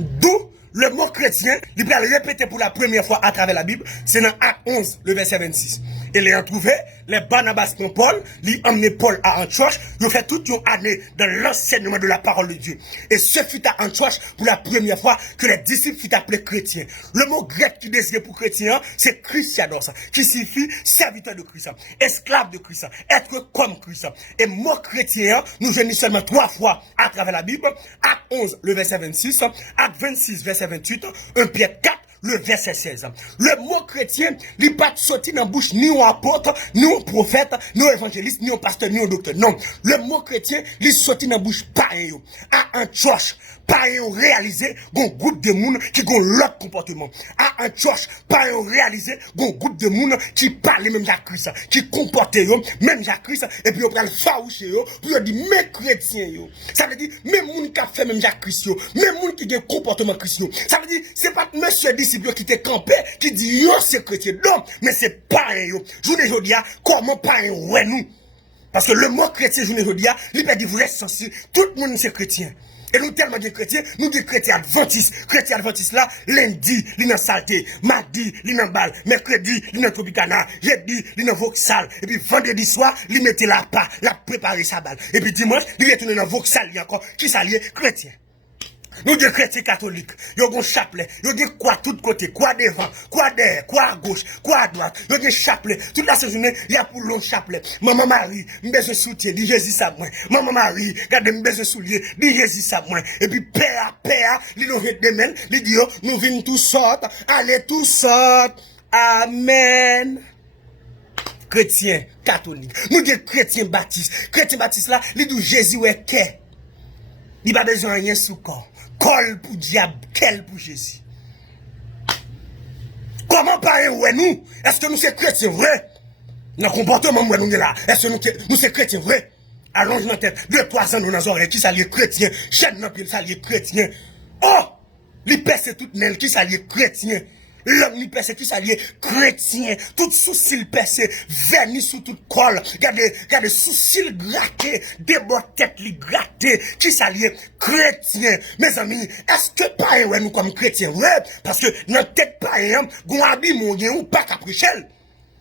D'où le mot chrétien, il va le répéter pour la première fois à travers la Bible, c'est dans Acte 11, le verset 26. Et les ont trouvé, les Barnabas pour Paul, ils ont emmené Paul à Antioche, ils ont fait toute une année dans l'enseignement de la parole de Dieu. Et ce fut à Antioche pour la première fois que les disciples furent appelés chrétiens. Le mot grec qui désigne pour chrétien, c'est Christianos, qui signifie serviteur de Christ, esclave de Christ, être comme Christ. Et mot chrétien, nous venons seulement 3 fois à travers la Bible, Acte 11, le verset 26, Acte 26, verset 28, 1 Pierre 4, le verset 16. Le mot chrétien, il n'est pas sorti dans la bouche ni un apôtre, ni un prophète, ni un évangéliste, ni un pasteur, ni un docteur. Non. Le mot chrétien, il est sorti dans la bouche pareil. À Antioche, pareil réalisé, un groupe de monde qui ont l'autre comportement. À Antioche, pareil réalisé, un groupe de monde qui parle même Jacques Christ, qui comporte même Jacques Christ, et puis on prend le faouché, puis on dit, mais chrétien, ça veut dire, même monde qui a fait même Jacques Christ, même monde qui a un comportement chrétien. Ça veut dire, c'est pas monsieur disciple qui t'est campé, qui dit, yo, c'est chrétien. Non, mais c'est pareil, Je ne dis pas, comment pareil, ouais, nous. Parce que le mot chrétien, je ne dis pas, il peut dire, vous êtes censé, tout le monde c'est chrétien. Et nous tellement de chrétiens, nous des chrétiens adventistes. Chrétiens adventistes là, lundi, il dans saleté, mardi, il dans balle, mercredi, il dans Tropicana, jeudi, il dans Vauxhall, et puis vendredi soir, il mettait la pas, la préparer sa balle. Et puis dimanche, il retourne dans Vauxhall encore, qui s'allie chrétien. Nous des chrétiens catholiques, ils ont un chapelet, ils ont des quoi tout côté, quoi devant, quoi derrière, quoi à gauche, quoi à droite, ils ont des chapelets. Toute la journée, il y a pour long chapelet. Maman Marie, m'besoin de soutien, dit Jésus ça moi. Maman Marie, regardez m'besoin de soulier, dit Jésus ça moi. Et puis père, ils nous redemènent, ils disent nous venons tous sortes, allez tous sortes. Amen. Chrétiens catholiques, nous des chrétiens baptistes. Chrétiens baptistes là, ils disent Jésus est qu'est. Il n'a pas besoin de rien sous corps. Col pour diable, quel pour Jésus. Comment parler ouais nous? Est-ce que nous sommes chrétiens vrai? Dans le comportement où nous sommes là, est-ce que nous sommes chrétiens vrai? Allonge notre tête, 2-3 ans dans nos oreilles, qui s'allie chrétien, chaîne dans pied, s'allie chrétien. Oh! Les percent toutes nelles, qui s'allie chrétien. L'homme ni percé, qui s'allie chrétien. Tout sourcil percé, vernis sous toute colle. Regardez sourcil gratté, des bords tête li gratté, qui s'allie chrétien. Mes amis, est-ce que pareil, ouais, nous comme chrétiens, ouais? Parce que notre tête pareil, gon habille mon ou pas caprichel.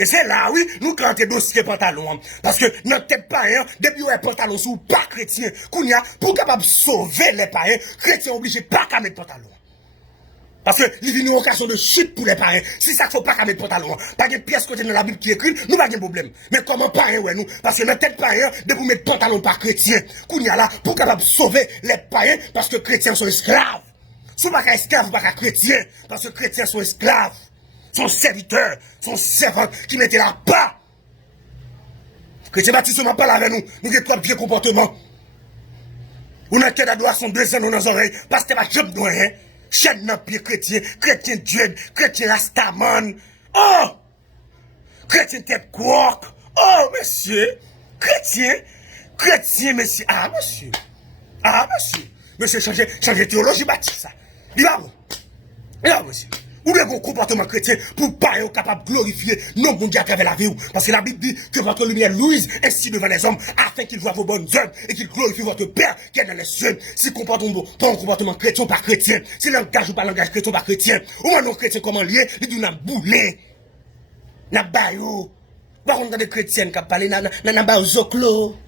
Et c'est là, oui, nous cantons dossier pantalon. Parce que notre tête païen, depuis ouais pantalon sous pas chrétien, kounya, pour capable sauver les païens, chrétiens obligés pas qu'à mettre pantalon. Parce que il vient une occasion de chute pour les païens. Si ça faut pas qu'à mettre pantalon, pas de pièce côté dans la Bible qui écrit, nous pas de problème. Mais comment païen, ouais, nous? Parce que notre tête païen, de pour mettre pantalon pas chrétien, kounya là, pour capable sauver les païens, parce que chrétiens sont esclaves. Si pas qu'à esclaves, pas qu'à chrétiens, parce que chrétiens sont esclaves. Son serviteur, son servant qui mettait là bas. Chrétien Baptiste n'a pas là avec nous. Nous avons trois vieux comportements. On a tête à doigt, son 2 ans dans nos oreilles. Parce que pas job de rien. Chaîne dans pied chrétien, chrétien Dieu, chrétien Rastaman. Oh! Chrétien tête quark. Oh, monsieur. Chrétien, monsieur. Ah, monsieur. Monsieur, changer théologie Baptiste, ça. Il va bon. Monsieur. Ou bien un comportement chrétien pour pas être capable de glorifier non bon Dieu à travers la vie. Parce que la Bible dit que votre lumière luise ainsi devant les hommes afin qu'ils voient vos bonnes œuvres et qu'ils glorifient votre Père qui est dans les cieux. Si comportement pas un comportement chrétien pas chrétien, si langage ou pas langage chrétien pas chrétien, ou un non chrétien comment lié, il dit n'a boulé, n'a baillot. Par contre, des chrétiens qui parlent n'a baillot zoclo,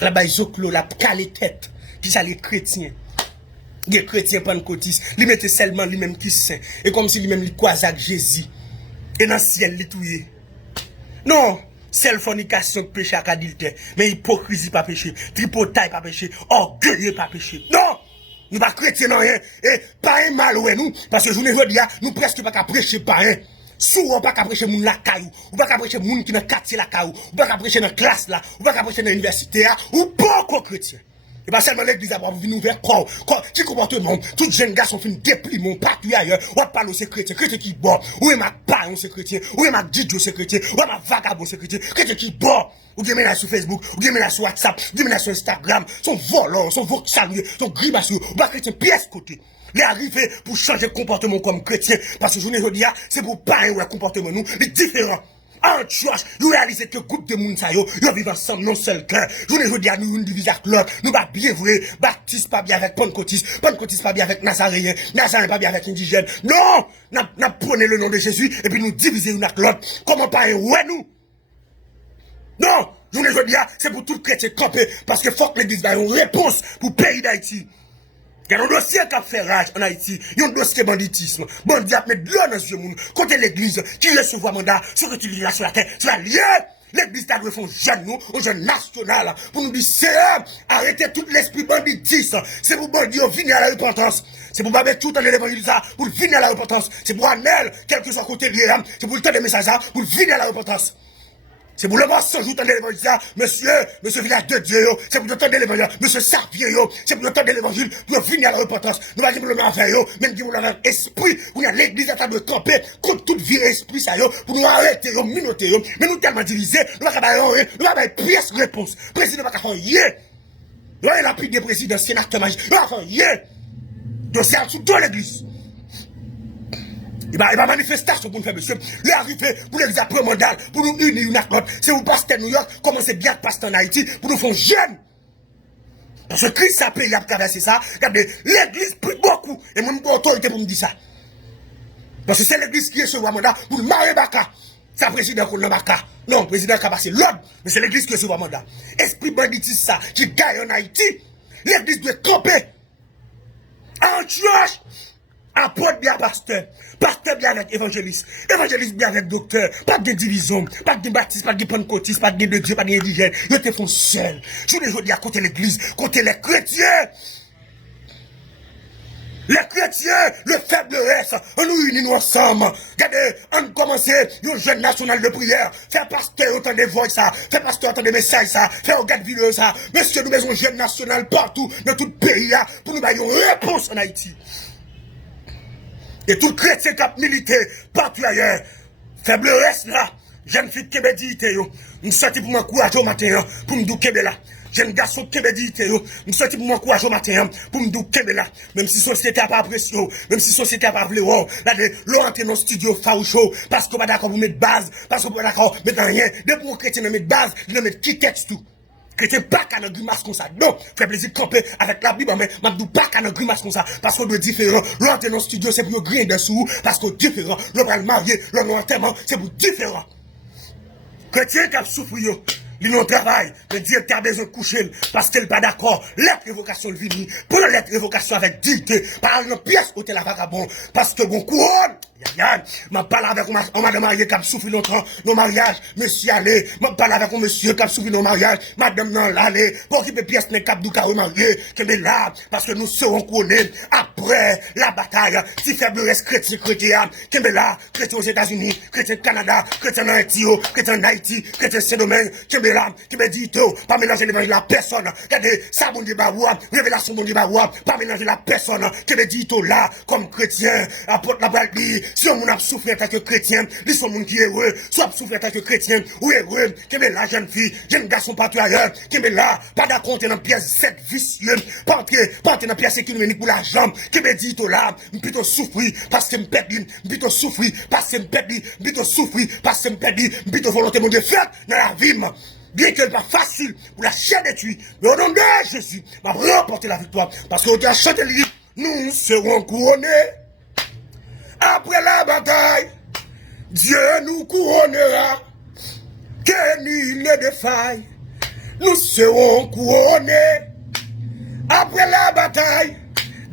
la baillot zoclo, la calé tête, qui ça les chrétiens. Les chrétiens pentecôtistes, ils mettaient seulement lui-même qui saint. Et comme si lui-même lui croisait avec Jésus. Et dans le ciel, il touillait. Non, seule fornication péché à adultère. Mais hypocrisie pas péché. Tripotaille pas péché. Orgueilleux pas péché. Non! Nous pas chrétiens non rien. Et pas un mal ouais nous. Parce que je ne veux dire, nous presque pas qu'à prêcher pas un. Souvent pas qu'à prêcher moun la caillou. Ou pas qu'à prêcher moun qui dans quartier la caillou. Ou pas qu'à prêcher dans classe là. Ou pas qu'à prêcher dans l'université là. Ou pas qu'aux chrétiens. Et pas seulement l'église a venir vers quoi, qui comportement, tout jeune garçon fin dépli mon partout ailleurs, ou parle aux chrétiens, chrétien qui boit, ou est ma païen c'est chrétien, ou est ma didio c'est chrétien, ou est ma vagabond c'est chrétien, chrétien qui boit, ou bien là sur Facebook, ou bien là sur WhatsApp, ou bien là sur Instagram, son volant, son vocabulaire, son grimace, ou pas chrétien pièce côté. Les arriver pour changer de comportement comme chrétien, parce que je ne veux dire, c'est pour païen ou un comportement nous, les différents. Antioche, nous réalisons que groupe de monde ça yo vivent ensemble non seul cœur. Je ne veux dire nous une division avec l'autre, nous pas bien vrai, baptiste pas bien avec pentecôtiste, pentecôtiste pas bien avec nazaréen, nazaréen pas bien avec indigène. Non, n'a prenez le nom de Jésus et puis nous diviser une avec l'autre. Comment pas ouais nous? Non, je ne veux dire c'est pour tout chrétien camper parce que faut que l'église ait une réponse pour le pays d'Haïti. Il y a un dossier qui a fait rage en Haïti. Il y a un dossier banditisme. Bandit a mis de l'eau dans les yeux. Côté l'église, qui recevoir mandat, sur l'utilisation sur la terre, sur la liée. L'église a dû faire un jeune, nous, un jeune national, pour nous dire, c'est arrêtez tout l'esprit banditisme. C'est pour bandit venir à la repentance. C'est pour pas tout dans l'évangile, pour venir à la repentance. C'est pour Anel, quel que soit côté lié, c'est pour le temps des messages, pour venir à la repentance. C'est pour le mensonge, vous entendez l'évangile, monsieur village de Dieu, c'est pour entendre l'évangile, monsieur Sarpier, c'est pour entendre l'évangile, pour venir à la repentance. Nous ne pouvons pas faire, même si vous avez un esprit, où l'église est en train de camper contre toute vie esprit, ça, pour nous arrêter, minoter, mais nous tellement divisés, nous n'avons pas pièce réponse. Président n'a pas fait rien. Nous avons la pluie des présidents, sénateurs, magistrats, nous n'avons fait rien. Donc c'est en dessous de l'église. Il va manifestation pour nous faire, monsieur. Il est arrivé pour les après mandat, pour nous unir une accord. C'est vous pasteur New York, commencez bien à pasteur en Haïti, pour nous faire jeune. Parce que Christ a payé à traverser ça. Regardez, l'église prie beaucoup. Et moi, j'ai autorité pour me dire ça. Parce que c'est l'église qui est sur le mandat pour le marier Baka. C'est le président qu'on a Baka. Non, le président qui a passé l'ordre, mais c'est l'église qui est sur le mandat. Esprit banditisme ça, qui gagne en Haïti. L'église doit camper. Antioche. Apôtre bien pasteur, pasteur bien avec évangéliste, évangéliste bien avec docteur, pas de division, pas de baptiste, pas de pentecôtiste, pas de Dieu, pas d'indigène, ils te font seul. Je les dis à côté l'église, côté les chrétiens. Les chrétiens, le faiblesse, on nous unit ensemble. Regardez, on commence une jeune national de prière. Faire pasteur autant de voix ça, faire pasteur autant de messages ça, faire regarde vidéo ça. Monsieur, nous avons un jeune national partout, dans tout le pays, pour nous donner une réponse en Haïti. Et tout chrétien qui a milité partout ailleurs, faiblesse là, jeune fille qui m'a dit, nous sortis pour m'encourager au matin, pour me dire là. Jeune garçon qui m'a dit, nous sortis pour m'encourager au matin, pour me dire là. Même si la société n'a pas apprécié, même si la société n'a pas voulu, là, l'on entre dans le studio faroucheux, parce qu'on n'est pas d'accord pour mettre base, parce qu'on n'est pas d'accord pour mettre rien. Dès pour un chrétien mettre base, il mettre qui texte tout. Chrétien pas qu'à un grimace comme ça. Non, fait plaisir de camper avec la Bible, mais je ne pas qu'à un grimace comme ça. Parce qu'on est différent. L'entrée dans le studio, c'est pour griller dessous. Parce qu'on est différent. L'on va le marier, l'on enterrement, c'est pour différent. Chrétien qui a souffert, il n'a travail. Le directeur a besoin de coucher parce qu'il n'est pas d'accord. Lettre révocation le vini. Pour la lettre révocation avec dignité. Par une pièce où la vagabond. Parce que bon couronne. Je parle avec un madame mariée qui a souffert longtemps nos mariages. Monsieur allez. Je parle avec un monsieur qui a souffert nos mariages. Madame non l'allée. Pour qu'il y ait pièce n'est cap du carreau marié. Qui est là. Parce que nous serons couronnés. Après la bataille. Si faiblesse chrétien. Qui est là. Chrétien aux États-Unis. Chrétien au Canada. Chrétien en Haïti. Chrétien en Haïti. Chrétien Saint-Domingue. Qui est là. Qui me dit tout. Pas mélanger l'évangile à personne. Regardez. Ça bon débat. Révélation bon débat. Pas mélanger la personne. Qui me dit tout là. Comme chrétien. Apporte la balle. Si on a souffert en tant que chrétien, ils sont gens qui est heureux, soit souffert en tant que chrétien, ou heureux, qui est la jeune fille, jeune garçon partout ailleurs, qui est là, pas d'accord dans pièce 7 vicieux, pas entrer dans pièce économique pour l'argent, qui me dit tout là, plutôt souffrir, parce que me perdre, plutôt souffrir, parce que me perdre, plutôt souffrir, parce que me perdre, plutôt volonté de faire dans la vie. Bien que ce n'est pas facile pour la chair de tuer, mais au nom de Jésus, va remporter la victoire, parce qu'on a chanté le livre, nous serons couronnés. Après la bataille, Dieu nous couronnera, que nul ne défaille, nous serons couronnés. Après la bataille,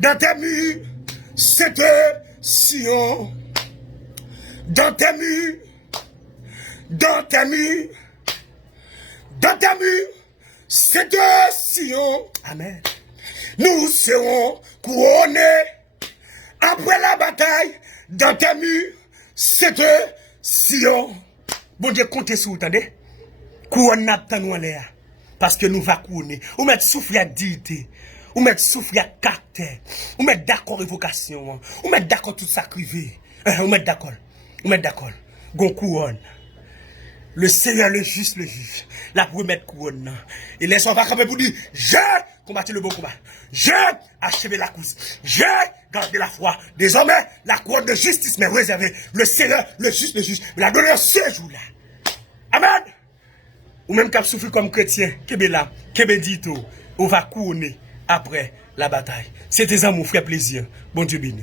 dans tes murs, c'est Sion. Dans tes murs, dans tes murs, dans tes murs, c'est Sion. Amen. Nous serons couronnés. Après la bataille, dans tes murs, c'est Sion. Bon Dieu, comptez sur vous, attendez. Couronne n'a nous en l'air. Parce que nous va couronner. Ou mettre souffle à dignité. Ou mettre souffle à caractère. Ou mettre d'accord évocation. Ou mettre d'accord tout ça crivé. Ou mettre d'accord. Ou mettre d'accord. Gon couronne. Le Seigneur, le juste, le juge. La première couronne. Et laisse on va camper pour dire, j'ai combattu le bon combat. J'ai achevé la course. J'ai gardé la foi. Désormais, la couronne de justice m'est réservée. Le Seigneur, le juste, le juge, me l'a donné ce jour-là. Amen. Ou même cap souffrir comme chrétien, kebe là, kebe dito, on va couronner après la bataille. C'était ça mon frère plaisir. Bon Dieu béni.